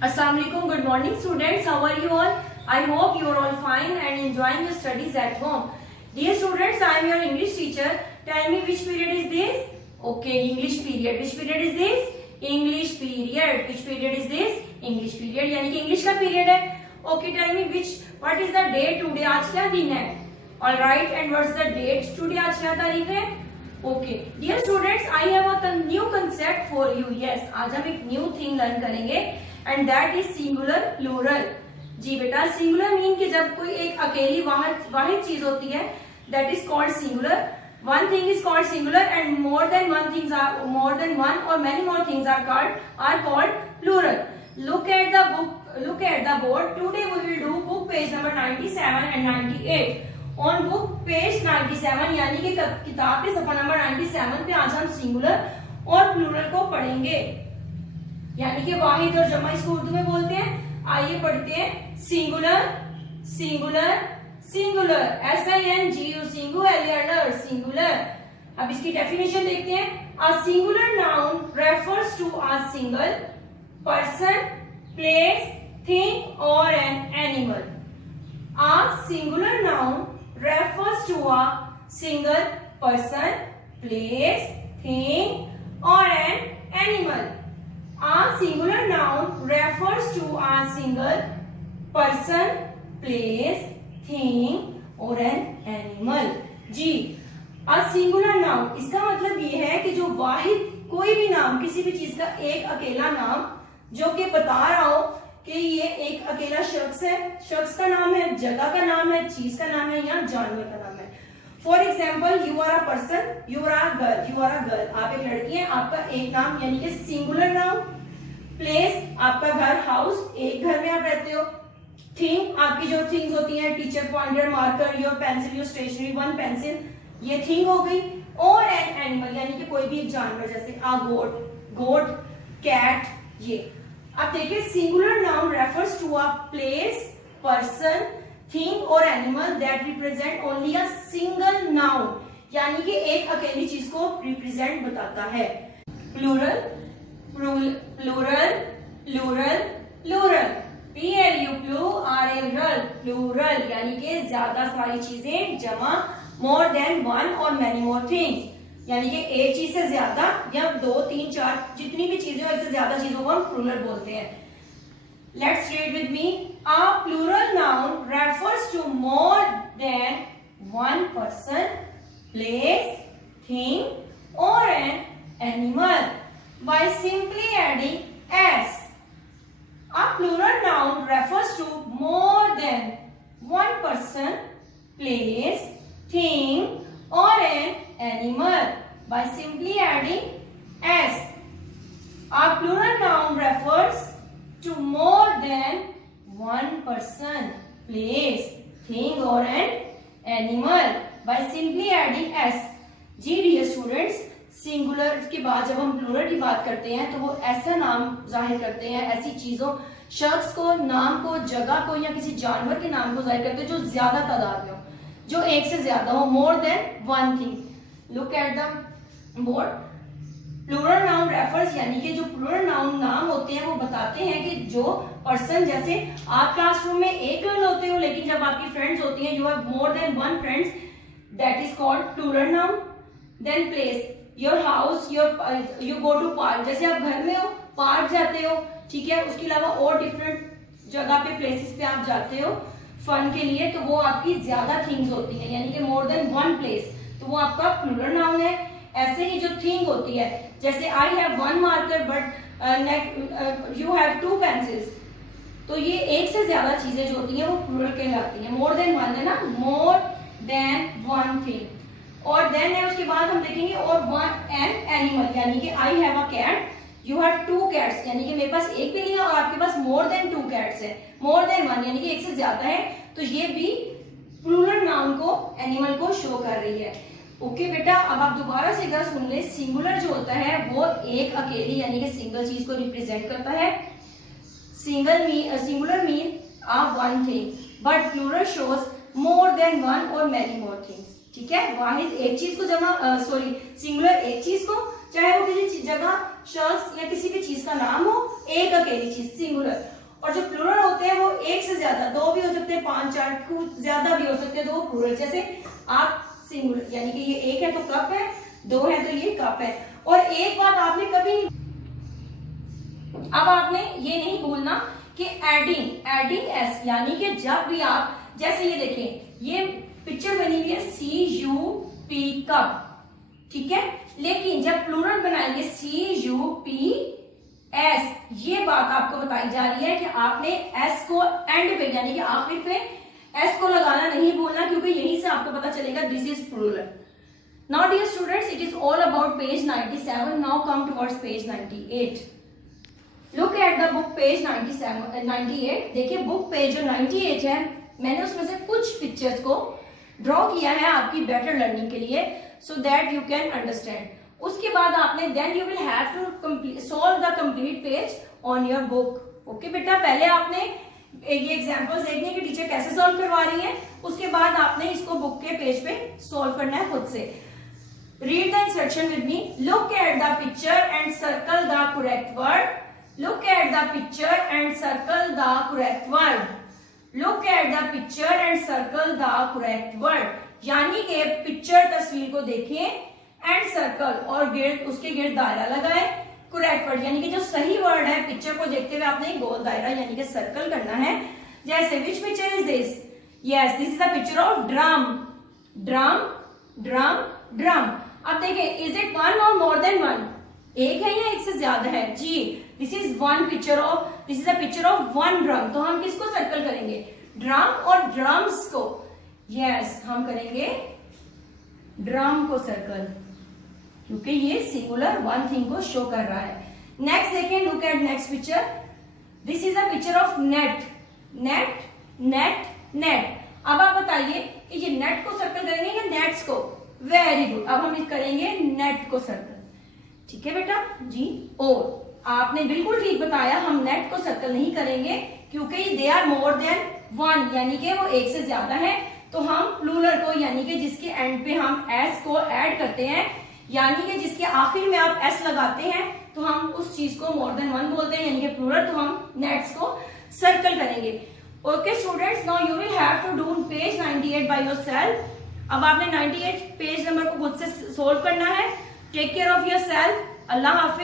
Assalamualaikum. Good morning, students. How are you all? I hope you are all fine and enjoying your studies at home. Dear students, I am your English teacher. Tell me which period is this? Okay, English period. Which period is this? English period. Which period is this? English period. यानी कि English का period है. Okay, tell me what is the date today? आज क्या दिन है? All right, and what's the date today? आज क्या तारीख है? Okay, dear students, I have a new concept for you. Yes, आज हम एक new thing learn करेंगे. And that is singular plural. जी बेटा, सिंगुलर मीन कि जब कोई एक अकेली वाहिद चीज होती है, that is called singular. One thing is called singular and more than one और many more things are called plural. Look at the board. Today we will do book page number 97 and 98. On book page 97 यानी कि किताब के सफा number 97 पे आज हम singular और प्लूरल को पढ़ेंगे. यानी कि वाहिद और जमा इसको उर्दू में बोलते हैं. आइए पढ़ते हैं. Singular singular singular, SINGU singular singular. अब इसकी डेफिनेशन देखते हैं. A singular noun refers to a single person, place, thing or an animal. A singular noun refers to a single person, place, thing or an animal. A singular noun refers to a single person, place, thing or an animal. जी, a singular noun इसका मतलब ये है कि जो वाहिद कोई भी नाम, किसी भी चीज का एक अकेला नाम जो कि बता रहा हो कि ये एक अकेला शख्स है, शख्स का नाम है, जगह का नाम है, चीज का नाम है या जानवर का नाम है. For example, you are a person, you are a girl. आप एक लड़की हैं, आपका एक नाम यानी कि सिंगुलर नाउन. प्लेस आपका घर, हाउस, एक घर में आप रहते हो. थिंग आपकी जो थिंग्स होती हैं, teacher, pointer, marker, your pencil, your stationery, one pencil, ये थिंग हो गई. और एन एनिमल यानी कि कोई भी एक जानवर, जैसे अ गोट, कैट. ये अब देखिए, singular noun refers to a place, person, thing or animal that represent only a single noun, यानी कि एक अकेली चीज को रिप्रेजेंट बताता है. Plural plural plural plural, PLURAL plural यानी कि ज्यादा सारी चीजें जमा. मोर देन वन और मेनी मोर थिंग्स यानी कि एक चीज से ज्यादा या दो, तीन, चार, जितनी भी चीजें हो, एक से ज्यादा चीजों को हम प्लूरल बोलते हैं. Let's read with me. A plural noun refers to more than one person, place, thing or an animal by simply adding s. A plural noun refers to more than one person, place, thing or an animal by simply adding s. A plural noun refers to more than one person, place, thing or an animal by simply adding s. जी dear students, singular के बाद जब हम plural की बात करते हैं तो वो ऐसा नाम जाहिर करते हैं, ऐसी चीजों, शख्स को, नाम को, जगह को या किसी जानवर के नाम को जाहिर करते हैं जो ज्यादा तादाद में हो, जो एक से ज्यादा हो. More than one thing. Look at the board. Plural noun refers यानी कि जो प्लूरल नाम होते हैं वो बताते हैं कि जो पर्सन, जैसे आप क्लासरूम में एक गर्ल होते हो लेकिन जब आपकी फ्रेंड्स होती हैं, you have more than one friends, that is called plural noun. Then place, your house, you go to park, जैसे आप घर में हो, पार्क जाते हो, ठीक है. उसके अलावा और डिफरेंट जगह पे, प्लेसेस पे आप जाते हो फन के लिए, तो वो आपकी ज्यादा थिंग्स होती हैं यानी कि मोर देन वन प्लेस, तो वो आपका प्लूरल नाउन है. ऐसे ही जो थिंग होती है, जैसे I have one marker but you have two pencils, तो ये एक से ज्यादा चीजें जो होती हैं वो प्लूरल कहलाती हैं. मोर देन वन है ना, मोर देन वन थिंग. और देन है उसके बाद हम देखेंगे और वन एन एनिमल, यानी कि I have a cat, you have two cats, यानी कि मेरे पास एक बिल्ली है और आपके पास मोर देन टू कैट्स है. मोर देन वन यानी कि एक से ज्यादा है, तो ये भी प्लूरल नाउन को, एनिमल को शो कर रही है. ओके बेटा, अब आप दोबारा से एक बार सुन ले. सिंगुलर जो होता है वो एक अकेली यानी कि सिंगल चीज को रिप्रेजेंट करता है. Singular mean a one thing, but plural shows more than one और मेनी मोर थिंग्स. ठीक है, वाहिद एक चीज को सिंगुलर एक चीज को, चाहे वो किसी जगह शख्स या किसी भी चीज का नाम हो, एक अकेली चीज सिंगुलर। और जो प्लूरल होते हैं वो एक से ज्यादा, दो भी हो सकते हैं, 5 8 कुछ ज्यादा भी हो सकते हैं, दो प्लूरल। जैसे आप सिंगुलर यानी कि ये एक है तो कप है, दो है तो ये कप है। और एक बात आपने कभी नहीं, अब आपने ये नहीं भूलना कि एडिंग एस, यानी कि जब भी आप, जैसे ये देखें, ये पिक्चर बनी हुई है CUP कप, ठीक है, लेकिन जब प्लूरल बनाएंगे CUPS, ये बात आपको बताई जा रही है कि आपने S को एंड पे यानी कि आखिर पे S को लगाना नहीं भूलना, क्योंकि यहीं से आपको पता चलेगा this is plural. Now dear students, it is all about page 97. Now come towards page 98. Look at the book page 98. देखिए बुक पेज जो 98 है, मैंने उसमें से कुछ पिक्चर्स को ड्रॉ किया है आपकी बेटर लर्निंग के लिए, so that you can understand. उसके बाद आपने then you will have to solve the complete page on your book. Okay बेटा, पहले आपने ये एग्जांपल्स देखने की टीचर कैसे सॉल्व करवा रही है, उसके बाद आपने इसको बुक के पेज पे सॉल्व करना है खुद से। Read the instruction with me. Look at the picture and circle the correct word. Look at the picture and circle the correct word. Look at the picture and circle the correct word. यानी कि picture तस्वीर को देखें and circle और गिर्द उसके गिर्द दायरा लगाएं, करेक्ट वर्ड यानी कि जो सही वर्ड है, पिक्चर को देखते हुए आपने गोल दायरा यानी कि सर्कल करना है। जैसे which picture is this? Yes, this is the picture of drum. Drum drum drum. अब देखिए, इज इट वन और मोर देन वन? एक है या एक से ज्यादा है? जी, this is one picture of, this is a picture of one drum. तो हम किसको सर्कल करेंगे? ड्रम और ड्रम्स को। यस, हम करेंगे ड्रम को सर्कल, क्योंकि ये सिंगुलर वन थिंग को शो कर रहा है। नेक्स्ट देखें, look at next picture. This is a picture of net. Net net net. अब आप बताइए कि ये नेट को सर्कल करेंगे या नेट्स को? वेरी गुड, अब हम करेंगे नेट को सर्कल। ठीक है बेटा जी। और आपने बिल्कुल ठीक बताया, हम नेट को सर्कल नहीं करेंगे क्योंकि they are more than one, यानी कि वो एक से ज्यादा है। तो हम प्लूरल को यानी कि जिसके एंड पे हम एस को ऐड करते हैं, यानी कि जिसके आखिर में आप एस लगाते हैं, तो हम उस चीज को मोर देन वन बोलते हैं यानी कि प्लूरल। तो हम नेट्स को सर्कल करेंगे। Okay students, now you will have to do page 98 by yourself. अब आपने 98 पेज नंबर को खुद से सोल्व करना है। Take care of yourself. अल्लाह हाफिज।